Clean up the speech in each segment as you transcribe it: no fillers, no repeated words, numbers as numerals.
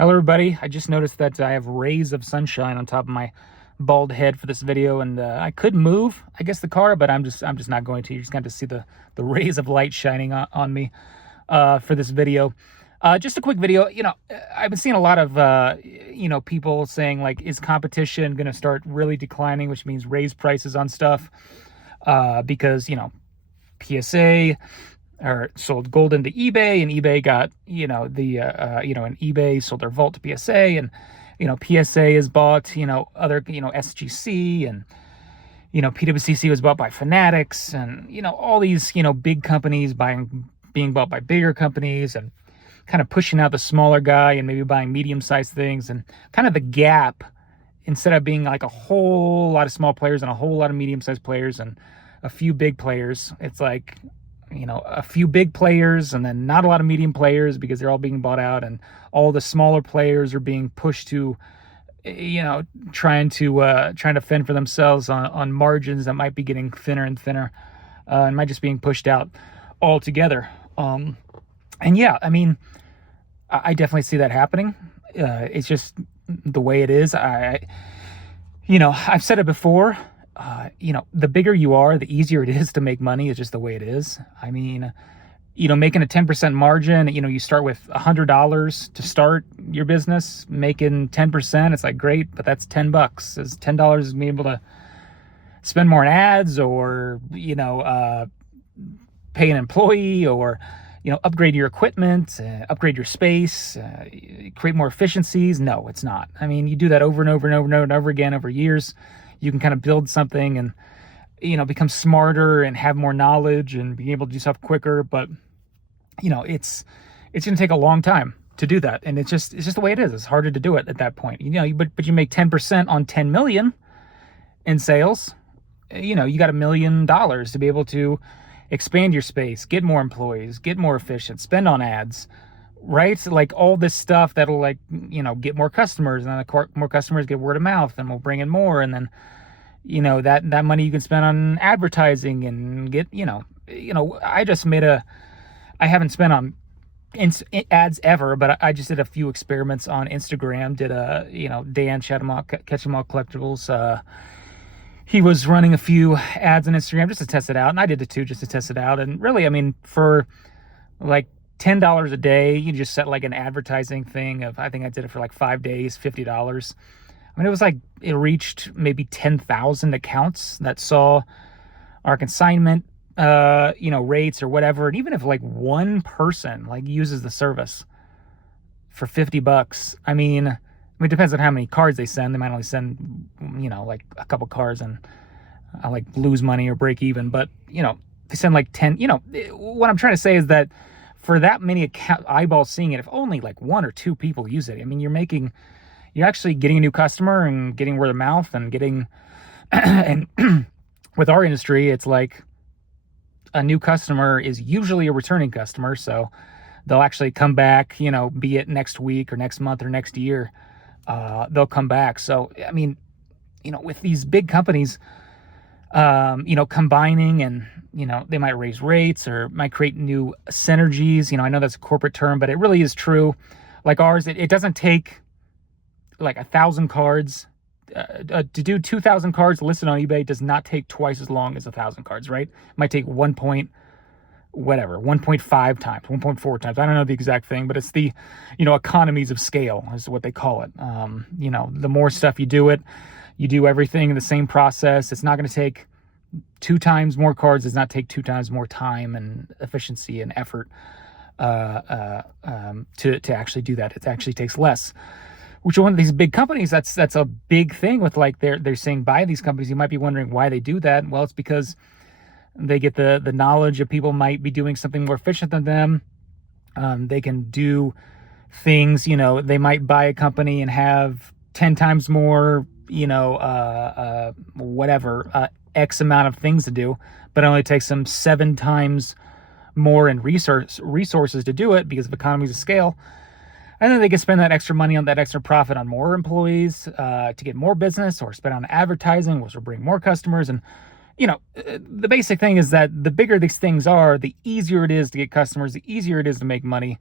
Hello everybody, I just noticed that I have rays of sunshine on top of my bald head for this video, and I could move, I guess, the car, but I'm just not going to. You're just going to see the rays of light shining on me for this video. Just a quick video. I've been seeing a lot of people saying, like, is competition going to start really declining, which means raise prices on stuff because PSA or sold gold into eBay, and eBay got, and eBay sold their vault to PSA, and, PSA is bought, other, SGC, and, PWCC was bought by Fanatics, and, all these, big companies being bought by bigger companies, and kind of pushing out the smaller guy and maybe buying medium-sized things, and kind of the gap, instead of being like a whole lot of small players and a whole lot of medium-sized players and a few big players, it's like, a few big players and then not a lot of medium players because they're all being bought out, and all the smaller players are being pushed to, trying to fend for themselves on margins that might be getting thinner and thinner, and might just being pushed out altogether. And yeah, I mean, I definitely see that happening. It's just the way it is. I've said it before. The bigger you are, the easier it is to make money. It's just the way it is. I mean, making a 10% margin, you start with $100 to start your business, making 10%. It's like, great, but that's $10. Is $10 being able to spend more on ads, or, pay an employee, or, upgrade your equipment, upgrade your space, create more efficiencies? No, it's not. I mean, you do that over and over and over and over and over again over years. You can kind of build something and, become smarter and have more knowledge and be able to do stuff quicker. But, it's going to take a long time to do that. And it's just the way it is. It's harder to do it at that point, but you make 10% on 10 million in sales. You got $1 million to be able to expand your space, get more employees, get more efficient, spend on ads, right? Like all this stuff that'll, like, get more customers, and then more customers get word of mouth, and we'll bring in more, and then, that money you can spend on advertising and get, I haven't spent on ads ever, but I just did a few experiments on Instagram. Did Dan Catch 'em All Collectibles. He was running a few ads on Instagram just to test it out, and I did it too, just to test it out. And really, I mean, for like $10 a day, you just set like an advertising thing of, I think I did it for like 5 days, $50. I mean, it was like, it reached maybe 10,000 accounts that saw our consignment, rates or whatever. And even if like one person like uses the service for $50, I mean, it depends on how many cards they send. They might only send, like a couple cards, and I like lose money or break even. But, they send like 10, what I'm trying to say is that for that many eyeballs seeing it, if only like one or two people use it, I mean, you're actually getting a new customer and getting word of mouth and getting, and with our industry, it's like a new customer is usually a returning customer. So they'll actually come back, be it next week or next month or next year, they'll come back. So, I mean, with these big companies, combining, and, they might raise rates or might create new synergies. I know that's a corporate term, but it really is true. Like ours, it doesn't take like 1,000 cards. To do 2,000 cards listed on eBay does not take twice as long as 1,000 cards, right? It might take 1.5 times, 1.4 times. I don't know the exact thing, but it's the, economies of scale is what they call it. The more stuff you do everything in the same process. It's not going to take 2 times more cards. Does not take 2 times more time and efficiency and effort to actually do that. It actually takes less. Which one of these big companies, that's a big thing with, like, they're saying buy these companies. You might be wondering why they do that. Well, it's because they get the knowledge of people might be doing something more efficient than them. They can do things, they might buy a company and have 10 times more, X amount of things to do, but it only takes them 7 times more in resources to do it because of economies of scale. And then they can spend that extra money on that extra profit on more employees to get more business, or spend on advertising, which will bring more customers. And, the basic thing is that the bigger these things are, the easier it is to get customers, the easier it is to make money.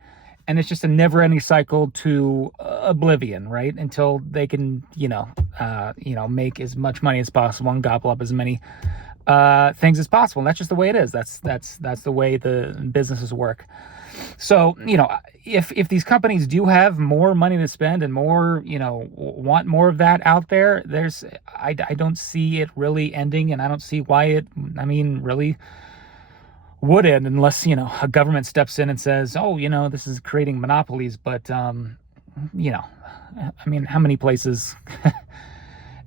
and it's just a never-ending cycle to oblivion, right? Until they can, make as much money as possible and gobble up as many things as possible. And that's just the way it is. That's the way the businesses work. So, if these companies do have more money to spend and more, want more of that out there, I don't see it really ending, and I don't see why it, really would end unless, a government steps in and says, oh, this is creating monopolies. But, how many places,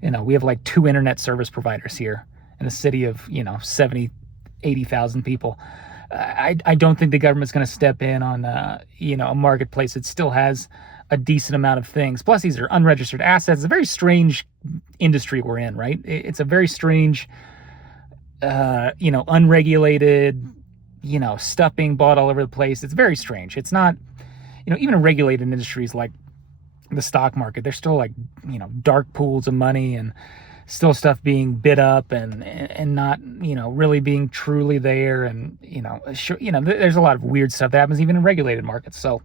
we have like 2 internet service providers here in a city of, 70, 80,000 people. I don't think the government's going to step in on, a marketplace that still has a decent amount of things. Plus, these are unregistered assets. It's a very strange industry we're in, right? It's a very strange, unregulated, stuff being bought all over the place. It's very strange. It's not, even in regulated industries like the stock market, there's still like, dark pools of money and still stuff being bid up and not, really being truly there. And, there's a lot of weird stuff that happens even in regulated markets. So,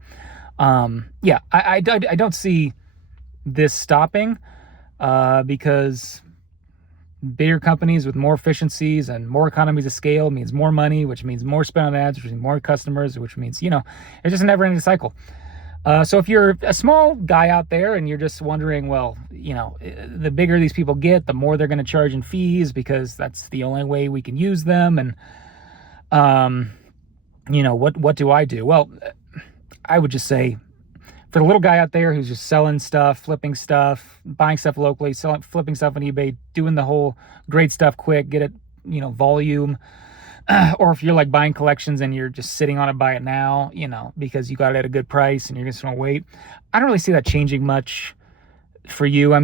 I don't see this stopping, because bigger companies with more efficiencies and more economies of scale means more money, which means more spend on ads, which means more customers, which means, it's just a never-ending cycle. So if you're a small guy out there and you're just wondering, well, the bigger these people get, the more they're going to charge in fees because that's the only way we can use them. And, what do I do? Well, I would just say, for the little guy out there who's just selling stuff, flipping stuff, buying stuff locally, flipping stuff on eBay, doing the whole great stuff quick, get it, volume. Or if you're like buying collections and you're just sitting on it, buy it now, because you got it at a good price and you're just going to wait. I don't really see that changing much for you.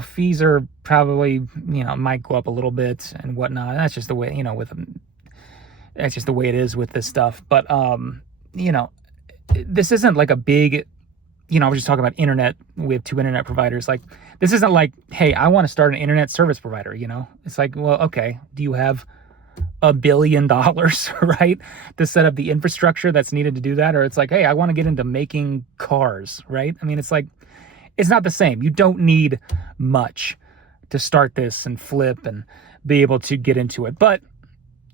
Fees are probably, might go up a little bit and whatnot. That's just the way, that's just the way it is with this stuff. But, this isn't like a big, I was just talking about internet. We have 2 internet providers. Like, this isn't like, hey, I want to start an internet service provider, It's like, well, okay, do you have $1 billion, right, to set up the infrastructure that's needed to do that? Or it's like, hey, I want to get into making cars, right? It's like, it's not the same. You don't need much to start this and flip and be able to get into it. But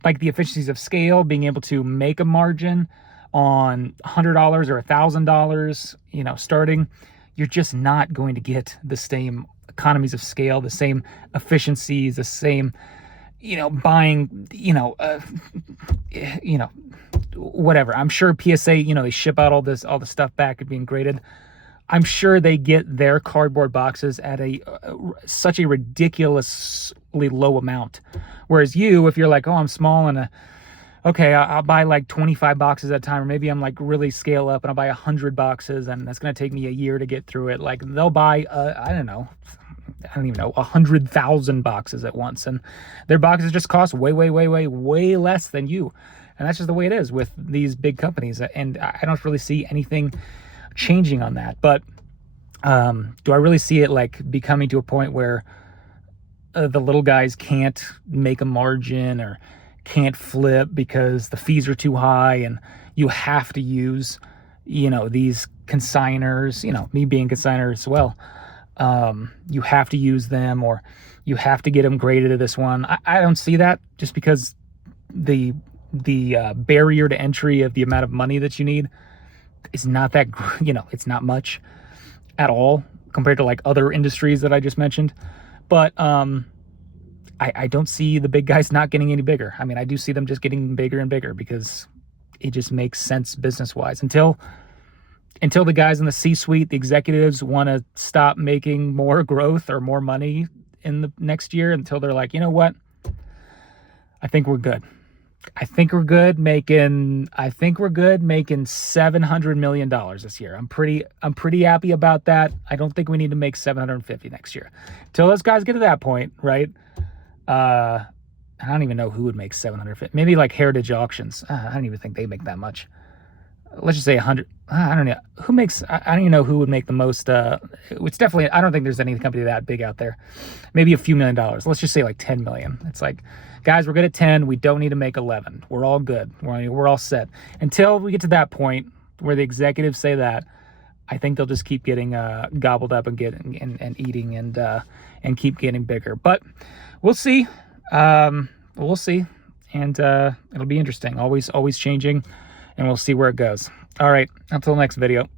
like the efficiencies of scale, being able to make a margin on $100 or $1,000, starting, you're just not going to get the same economies of scale, the same efficiencies, the same, buying, whatever. I'm sure PSA, they ship out all the stuff back and being graded. I'm sure they get their cardboard boxes at such a ridiculously low amount. Whereas if you're like, oh, I'm small and okay, I'll buy like 25 boxes at a time, or maybe I'm like really scale up and I'll buy 100 boxes and that's going to take me a year to get through it. Like they'll buy, I don't even know, 100,000 boxes at once. And their boxes just cost way less than you. And that's just the way it is with these big companies. And I don't really see anything changing on that. But do I really see it like becoming to a point where the little guys can't make a margin or can't flip because the fees are too high and you have to use, these consigners, me being a consigner as well. You have to use them or you have to get them graded to this one. I don't see that, just because the barrier to entry of the amount of money that you need is not that, it's not much at all compared to like other industries that I just mentioned. But, I don't see the big guys not getting any bigger. I do see them just getting bigger and bigger because it just makes sense business-wise. Until the guys in the C-suite, the executives, want to stop making more growth or more money in the next year, until they're like, you know what? I think we're good. I think we're good making $700 million this year. I'm pretty happy about that. I don't think we need to make 750 next year. Till those guys get to that point, right? I don't even know who would make 750. Maybe like Heritage Auctions. I don't even think they make that much. Let's just say 100. I don't know who makes. I don't even know who would make the most. It's definitely. I don't think there's any company that big out there. Maybe a few $1 million. Let's just say like 10 million. It's like, guys, we're good at 10. We don't need to make 11. We're all good. We're all set. Until we get to that point, where the executives say that, I think they'll just keep getting gobbled up and eating and keep getting bigger. But we'll see. We'll see, and it'll be interesting. Always changing, and we'll see where it goes. All right, until next video.